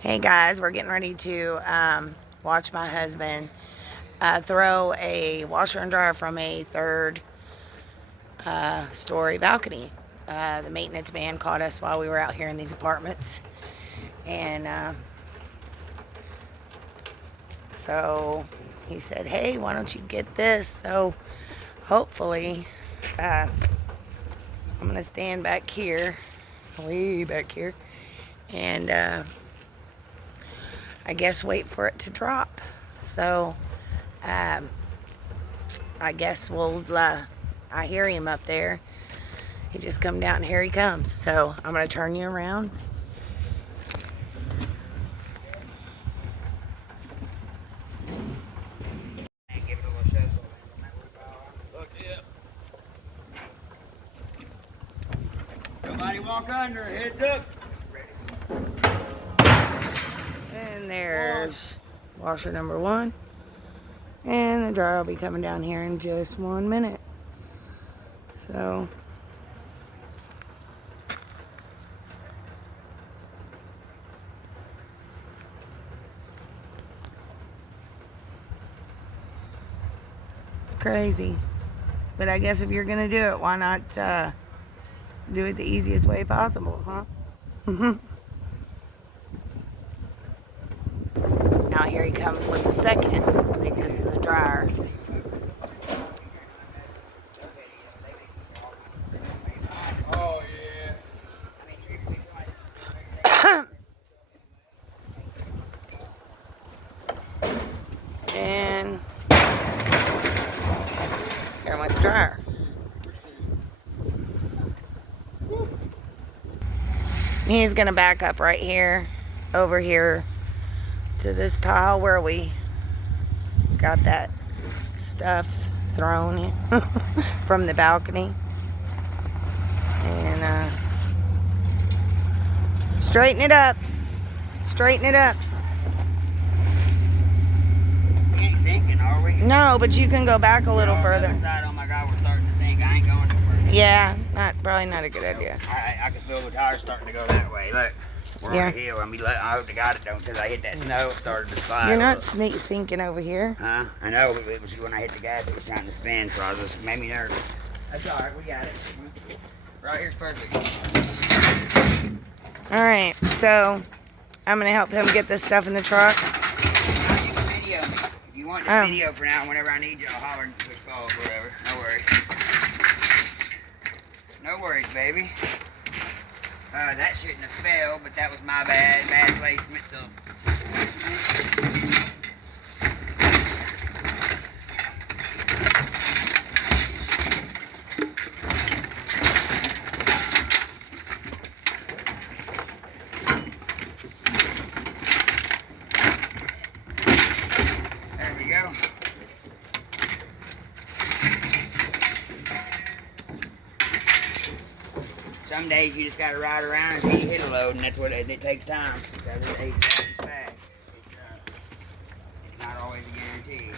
Hey guys, we're getting ready to watch my husband throw a washer and dryer from a third story balcony. The maintenance man caught us while we were out here in these apartments, and so he said, hey, why don't you get this? So hopefully I'm gonna stand back here, way back here, and I guess wait for it to drop. So I guess we'll I hear him up there. He just come down and here he comes. So I'm gonna turn you around. Nobody walk under, heads up. And there's washer number 1. And the dryer will be coming down here in just 1 minute. So it's crazy. But I guess if you're gonna do it, why not do it the easiest way possible, huh? Now here he comes with the second. I think this is the dryer. Oh And here went the dryer. He's gonna back up right here, over here to this pile where we got that stuff thrown from the balcony. And straighten it up. Straighten it up. We ain't sinking, are we? No, but you can go back a little further. Side, oh my God, we're starting to sink. I ain't going nowhere. Yeah, probably not a good idea. I can feel the tires starting to go that way. Look, we're on a hill. I hope to God it don't, because I hit that snow, it started to slide. You're not sinking over here. Huh? I know, but it was when I hit the gas, it was trying to spin, so I was just made me nervous. That's all right, we got it. Right here's perfect. All right, so I'm gonna help him get this stuff in the truck. I'll use the video. If you want this video for now, whenever I need you, I'll holler and push pause, whatever. No worries. No worries, baby. That shouldn't have fell, but that was my bad placement, so. There we go. Some days you just gotta ride around until you hit a load, and that's what it takes time. It's not always a guarantee.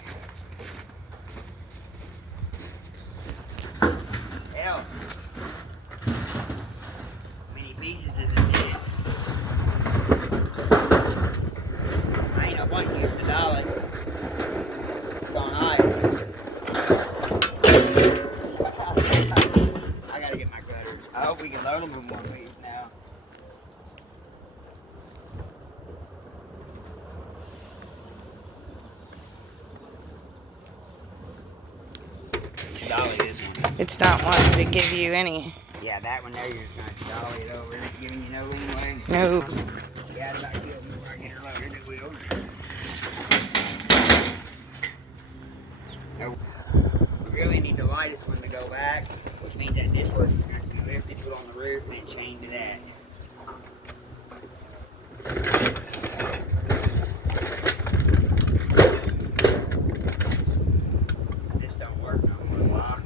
Hell, many pieces is it did. I ain't no point using the dolly. It's on ice. I gotta get my cutters. I hope we can load them with one piece now. Dolly this one. It's not wanting to give you any. Yeah, that one there, you're just going to dolly it over, giving you no leeway. No. Yeah, it's about to kill me before I get her loaded, it will. No. We really need the lightest one to go back, which means that this work is going to be lifted, put on the roof, and then chained to that. This don't work no more, lock,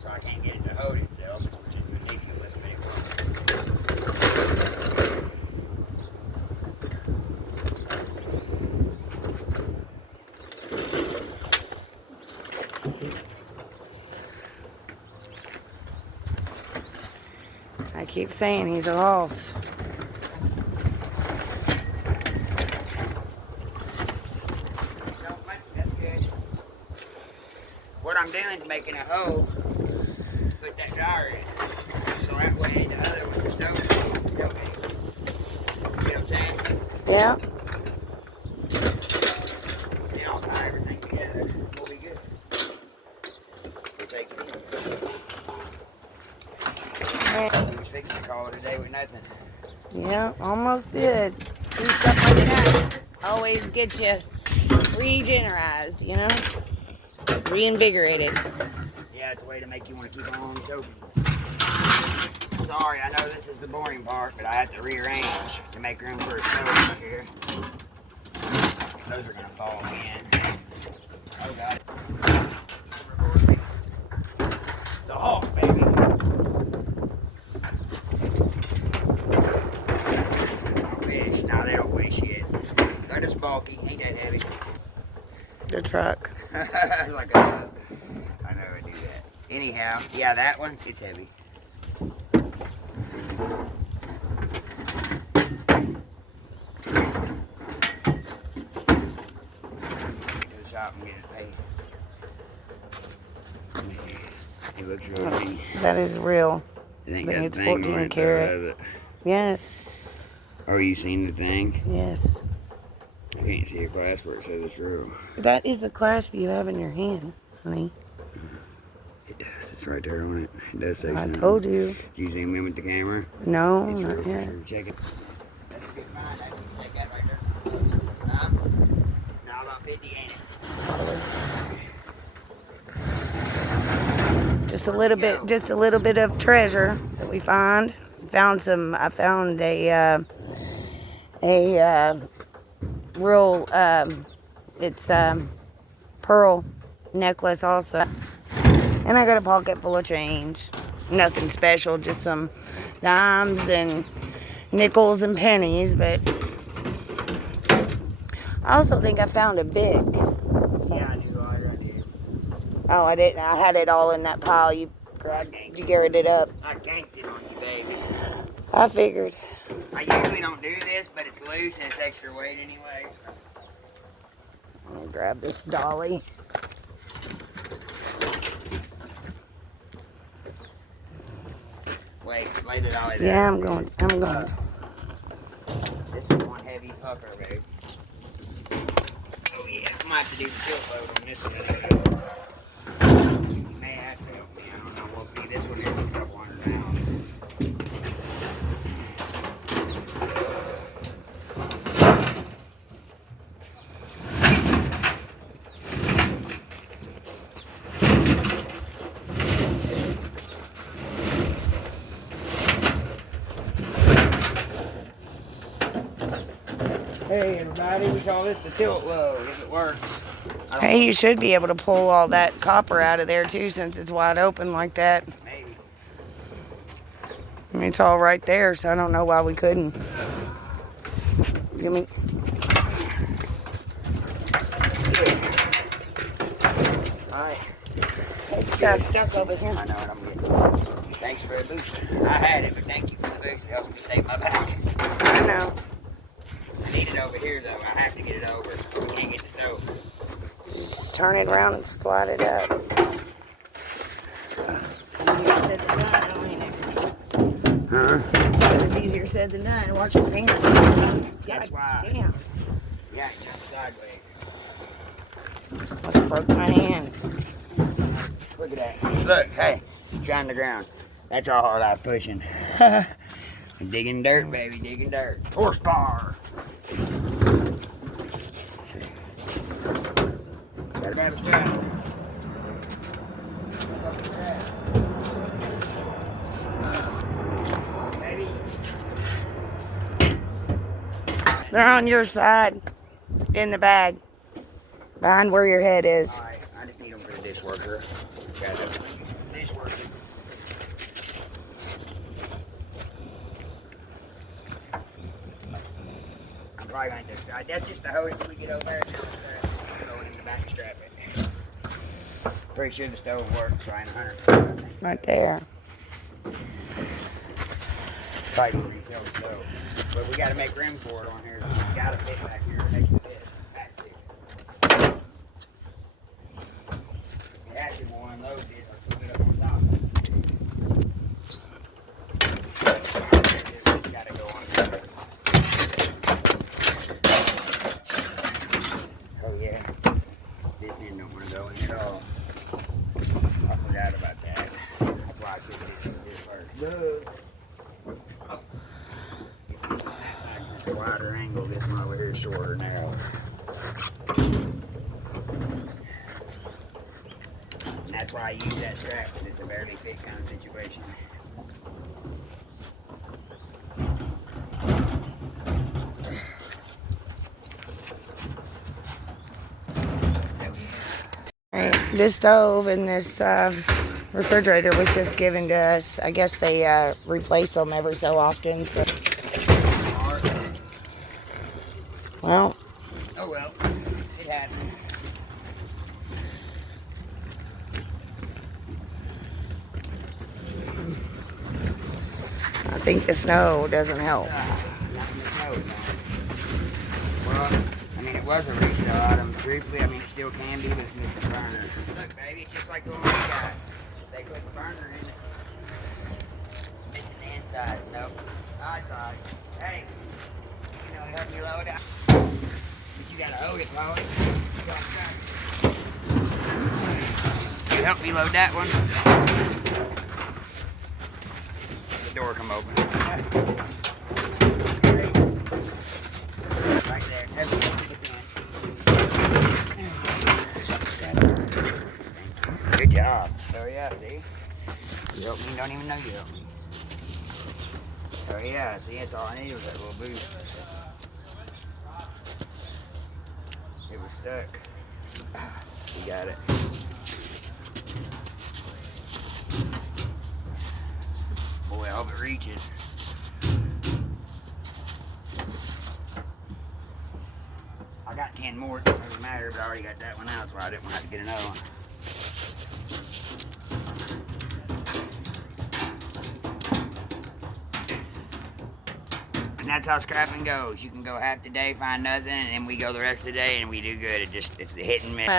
so I can't get it to hold itself, which is ridiculous, but it I keep saying he's a loss. son's making a hole to put that dryer in. So that way the other one, the stove, don't hang. You know what I'm saying? Yeah. Then I'll tie everything together. We'll be good. We'll take it. He was fixing to call it a day with nothing. Yeah, almost did. Do stuff like that always get you regenerized, you know? Reinvigorated. Yeah, it's a way to make you want to keep on open. Sorry, I know this is the boring part, but I have to rearrange to make room for a stove out here. Those are going to fall in. Oh, got it. The Hawk, baby. I wish. No, they don't wish yet. They're just bulky. Ain't that heavy. The truck. Like a, I know I do that. Anyhow, yeah, that one, it's heavy. Shop and get it paid. Let me see. It looks real neat. That is real. It ain't I got think a it's thing 14 on it, karat. though, has it? Yes. Oh, you seen the thing? Yes. I can't see a glass where it says it's real. That is the clasp you have in your hand, honey. It does. It's right there on it. It does say I something. told you. Did you zoom in with the camera? No, It's real. not yet. Sure. Check it. That's a good find. I can take that right there. No, about 50 ain't it? Just a little bit of treasure that we find. I found a real, it's pearl necklace also. And I got a pocket full of change. Nothing special, just some dimes and nickels and pennies, but I also think I found a Bic. Yeah, I do. I did. Oh, I didn't. I had it all in that pile. You carried it up. I ganked it on you, baby. I figured. I usually don't do this, but it's loose and it's extra weight anyway. So. I'm gonna grab this dolly. Wait, lay the dolly there. Yeah, I'm going. This is one heavy fucker, babe. Oh yeah, I might have to do the tilt load on this one. You may have to help me. I don't know. We'll see. This one is a couple hundred pounds. Hey everybody, we call this the tilt load if it works. Hey, you should be able to pull all that copper out of there too, since it's wide open like that. Maybe. I mean, it's all right there, so I don't know why we couldn't. Give me. Alright. It's stuck over here. I know what I'm getting. Thanks for the boost. I had it, but thank you for the boost. It helps me save my back. I know. I need it over here though. I have to get it over. We can't get the stove. Just turn it around and slide it up. Huh? It's easier said than done. Watch your fingers. That's why. Damn. Yeah, just sideways. Almost broke my hand. Look at that. Look, hey, shine the ground. That's how hard I'm pushing. Digging dirt, baby, digging dirt. Horsepower. What about the strap? Baby. They're on your side. In the bag. Behind where your head is. Alright, I just need them for the dishwasher. Got it. Dishwasher. I'm probably going to just, that's just the hose we get over there. Throw it in the back and strap it. Pretty sure the stove works, so I ain't 100%. Right there. Probably gonna resell the stove. But we gotta make room for it on here. We gotta fit back here next to this. That's it. It actually won't unload it or put it up on top. It's gotta go on top. Oh yeah, this end don't want to go in at all. I forgot about that. That's why I should have did this first. The wider angle, this one over here is shorter now. And that's why I use that strap, because it's a barely fit kind of situation. Alright, this stove and this refrigerator was just given to us. I guess they replace them every so often. So. Well. Oh well, it happens. I think the snow doesn't help. Well, I mean, it was a resale item. Truthfully, I mean, it still can be, but it's missing burner. Look, baby, it's just like the one we got. They put the burner in it. Missing the inside. Nope. I thought, hey, you know, help me load out. But you gotta hold it, load it. You help me load that one. The door come open. Right there. That's what it's in. Good job. Oh yeah, see? You helped me, don't even know you helped me. Oh yeah, see, that's all I needed was that little boost. It was stuck. We got it. Boy, I hope it reaches. I got 10 more, it doesn't matter, but I already got that one out, so I didn't want to have to get another one. And that's how scrapping goes. You can go half the day, find nothing, and then we go the rest of the day and we do good. It's the hit and miss.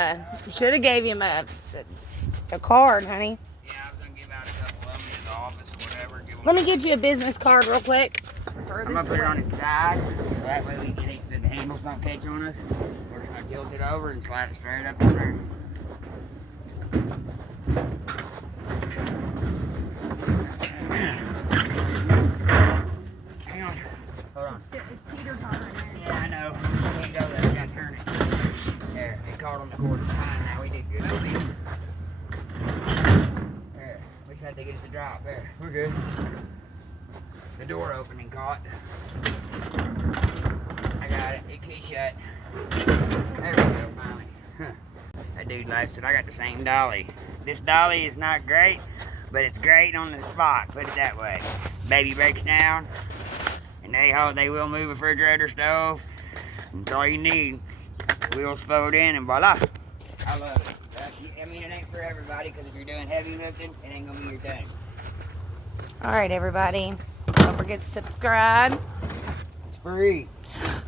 Should have gave him a card, honey. Yeah, I was gonna give out a couple of them in the office or whatever. Let me get you a business card real quick. I'm gonna put it on its side, so that way the handles don't catch on us. We're just gonna tilt it over and slide it straight up in there. Hang on. Hold on. It's Peter Potter in there. Yeah, I know. I can't go there. You gotta turn it. There. It caught on the cord. Fine. Now we did good. There. We just had to get it to drop. There. We're good. The door opening caught. I got it. It keys shut. There we go. Finally. That dude laughs at. I got the same dolly. This dolly is not great, but it's great on the spot. Put it that way. Baby breaks down. And they will move a refrigerator stove. That's all you need. Wheels fold in and voila. I love it. I mean, it ain't for everybody because if you're doing heavy lifting, it ain't gonna be your thing. All right, everybody. Don't forget to subscribe. It's free.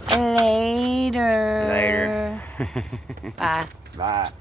Later. Later. Bye. Bye.